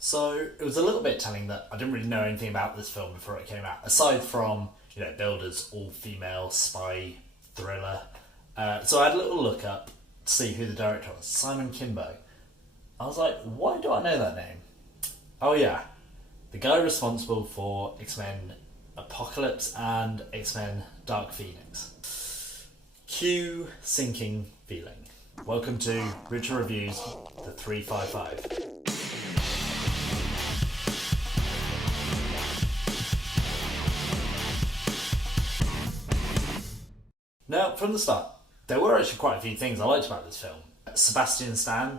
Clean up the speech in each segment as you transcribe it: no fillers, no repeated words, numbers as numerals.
So it was a little bit telling that I didn't really know anything about this film before it came out, aside from billed as all-female spy thriller. So I had a little look up to see who the director was, Simon Kinberg. I was like, why do I know that name? Oh yeah, the guy responsible for X-Men Apocalypse and X-Men Dark Phoenix. Cue sinking feeling. Welcome to Richard Reviews, the 355. Now, from the start, there were actually quite a few things I liked about this film. Sebastian Stan,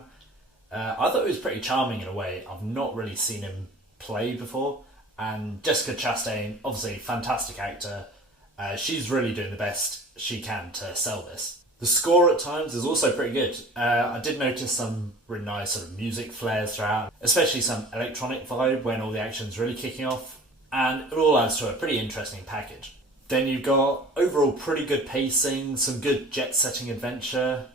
I thought he was pretty charming in a way I've not really seen him play before. And Jessica Chastain, obviously a fantastic actor. She's really doing the best she can to sell this. The score at times is also pretty good. I did notice some really nice sort of music flares throughout, especially some electronic vibe when all the action's really kicking off. And it all adds to a pretty interesting package. Then you've got overall pretty good pacing, some good jet-setting adventure,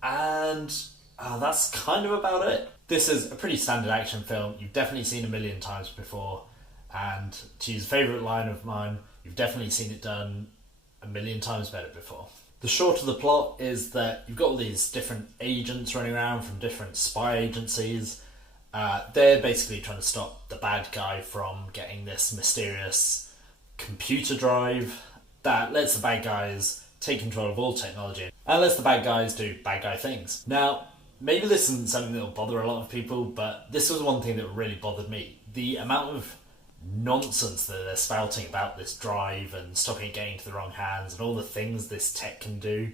and that's kind of about it. This is a pretty standard action film you've definitely seen a million times before, and to use a favourite line of mine, you've definitely seen it done a million times better before. The short of the plot is that you've got all these different agents running around from different spy agencies. They're basically trying to stop the bad guy from getting this mysterious computer drive that lets the bad guys take control of all technology and lets the bad guys do bad guy things. Now, maybe this isn't something that will bother a lot of people, but this was one thing that really bothered me. The amount of nonsense that they're spouting about this drive and stopping it getting into the wrong hands and all the things this tech can do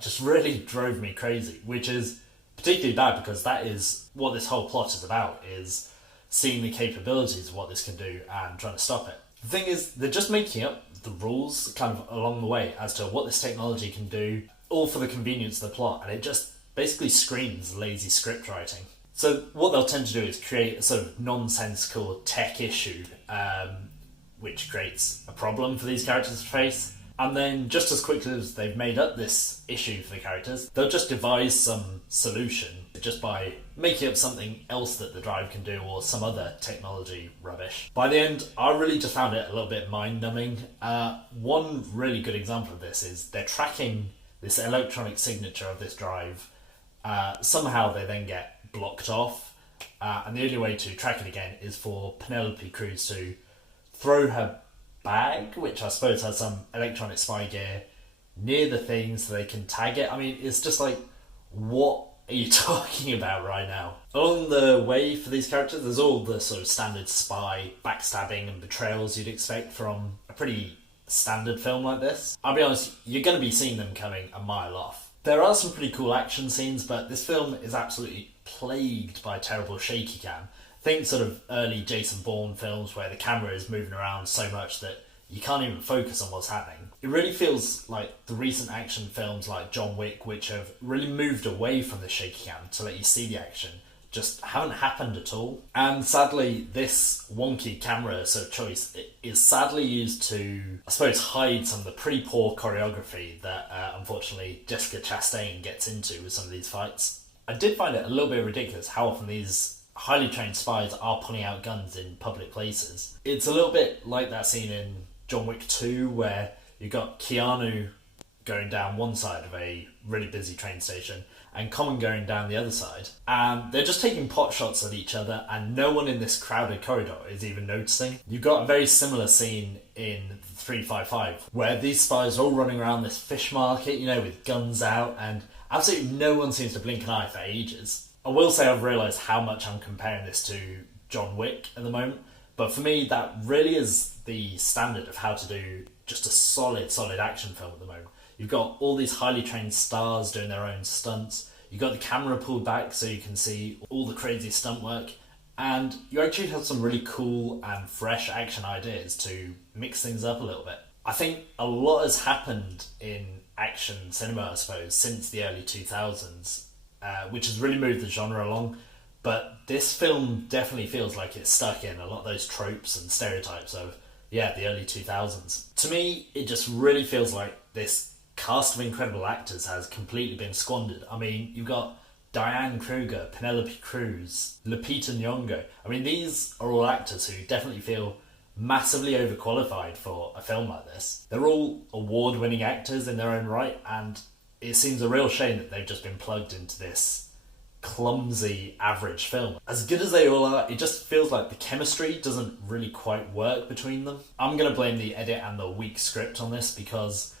just really drove me crazy, which is particularly bad because that is what this whole plot is about, is seeing the capabilities of what this can do and trying to stop it. The thing is, they're just making up the rules kind of along the way as to what this technology can do, all for the convenience of the plot, and it just basically screams lazy script writing. So what they'll tend to do is create a sort of nonsensical tech issue, which creates a problem for these characters to face. And then just as quickly as they've made up this issue for the characters, they'll just devise some solution just by making up something else that the drive can do or some other technology rubbish. By the end, I really just found it a little bit mind-numbing. One really good example of this is they're tracking this electronic signature of this drive. Somehow they then get blocked off, and the only way to track it again is for Penelope Cruz to throw her bag, which I suppose has some electronic spy gear, near the thing so they can tag it. I mean, it's just like, what are you talking about right now? Along the way for these characters, there's all the sort of standard spy backstabbing and betrayals you'd expect from a pretty standard film like this. I'll be honest, you're going to be seeing them coming a mile off. There are some pretty cool action scenes, but this film is absolutely plagued by terrible shaky cam. Think sort of early Jason Bourne films where the camera is moving around so much that you can't even focus on what's happening. It really feels like the recent action films like John Wick, which have really moved away from the shaky cam to let you see the action, just haven't happened at all. And sadly, this wonky camera sort of choice is sadly used to, I suppose, hide some of the pretty poor choreography that unfortunately Jessica Chastain gets into with some of these fights. I did find it a little bit ridiculous how often these highly trained spies are pulling out guns in public places. It's a little bit like that scene in John Wick 2 where you got Keanu going down one side of a really busy train station and Common going down the other side, and they're just taking pot shots at each other and no one in this crowded corridor is even noticing. You've got a very similar scene in 355 where these spies are all running around this fish market, with guns out, and absolutely no one seems to blink an eye for ages. I will say I've realised how much I'm comparing this to John Wick at the moment, but for me that really is the standard of how to do just a solid action film at the moment. You've got all these highly trained stars doing their own stunts, you've got the camera pulled back so you can see all the crazy stunt work, and you actually have some really cool and fresh action ideas to mix things up a little bit. I think a lot has happened in action cinema, I suppose, since the early 2000s, which has really moved the genre along, but this film definitely feels like it's stuck in a lot of those tropes and stereotypes of, the early 2000s. To me, it just really feels like this cast of incredible actors has completely been squandered. I mean, you've got Diane Kruger, Penelope Cruz, Lupita Nyong'o. I mean, these are all actors who definitely feel massively overqualified for a film like this. They're all award-winning actors in their own right, and it seems a real shame that they've just been plugged into this clumsy, average film. As good as they all are, it just feels like the chemistry doesn't really quite work between them. I'm going to blame the edit and the weak script on this because,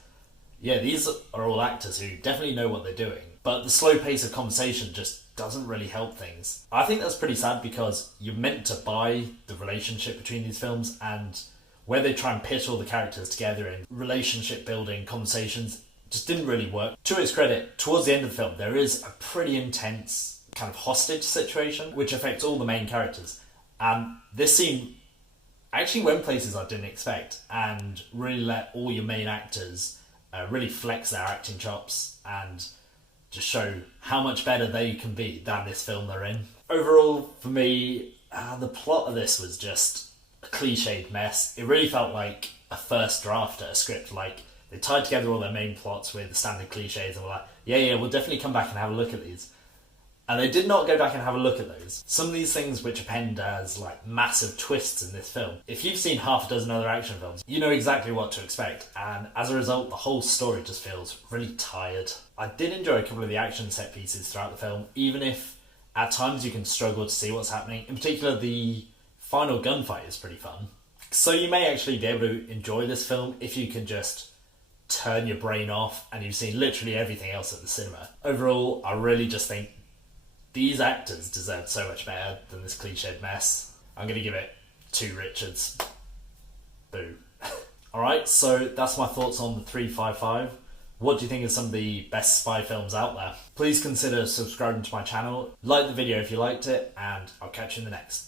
yeah, these are all actors who definitely know what they're doing, but the slow pace of conversation just doesn't really help things. I think that's pretty sad because you're meant to buy the relationship between these films, and where they try and pit all the characters together in relationship building conversations just didn't really work. To its credit, towards the end of the film, there is a pretty intense kind of hostage situation which affects all the main characters. And this scene actually went places I didn't expect and really let all your main actors really flex their acting chops and just show how much better they can be than this film they're in. Overall, for me, the plot of this was just a cliched mess. It really felt like a first draft at a script. Like, they tied together all their main plots with the standard cliches and were like, yeah, we'll definitely come back and have a look at these. And they did not go back and have a look at those. Some of these things which append as like massive twists in this film, if you've seen half a dozen other action films, you know exactly what to expect, and as a result the whole story just feels really tired. I did enjoy a couple of the action set pieces throughout the film, even if at times you can struggle to see what's happening. In particular, the final gunfight is pretty fun. So you may actually be able to enjoy this film if you can just turn your brain off and you've seen literally everything else at the cinema. Overall, I really just think these actors deserve so much better than this cliched mess. I'm going to give it 2 Richards. Boo. Alright, so that's my thoughts on the 355. What do you think of some of the best spy films out there? Please consider subscribing to my channel, like the video if you liked it, and I'll catch you in the next.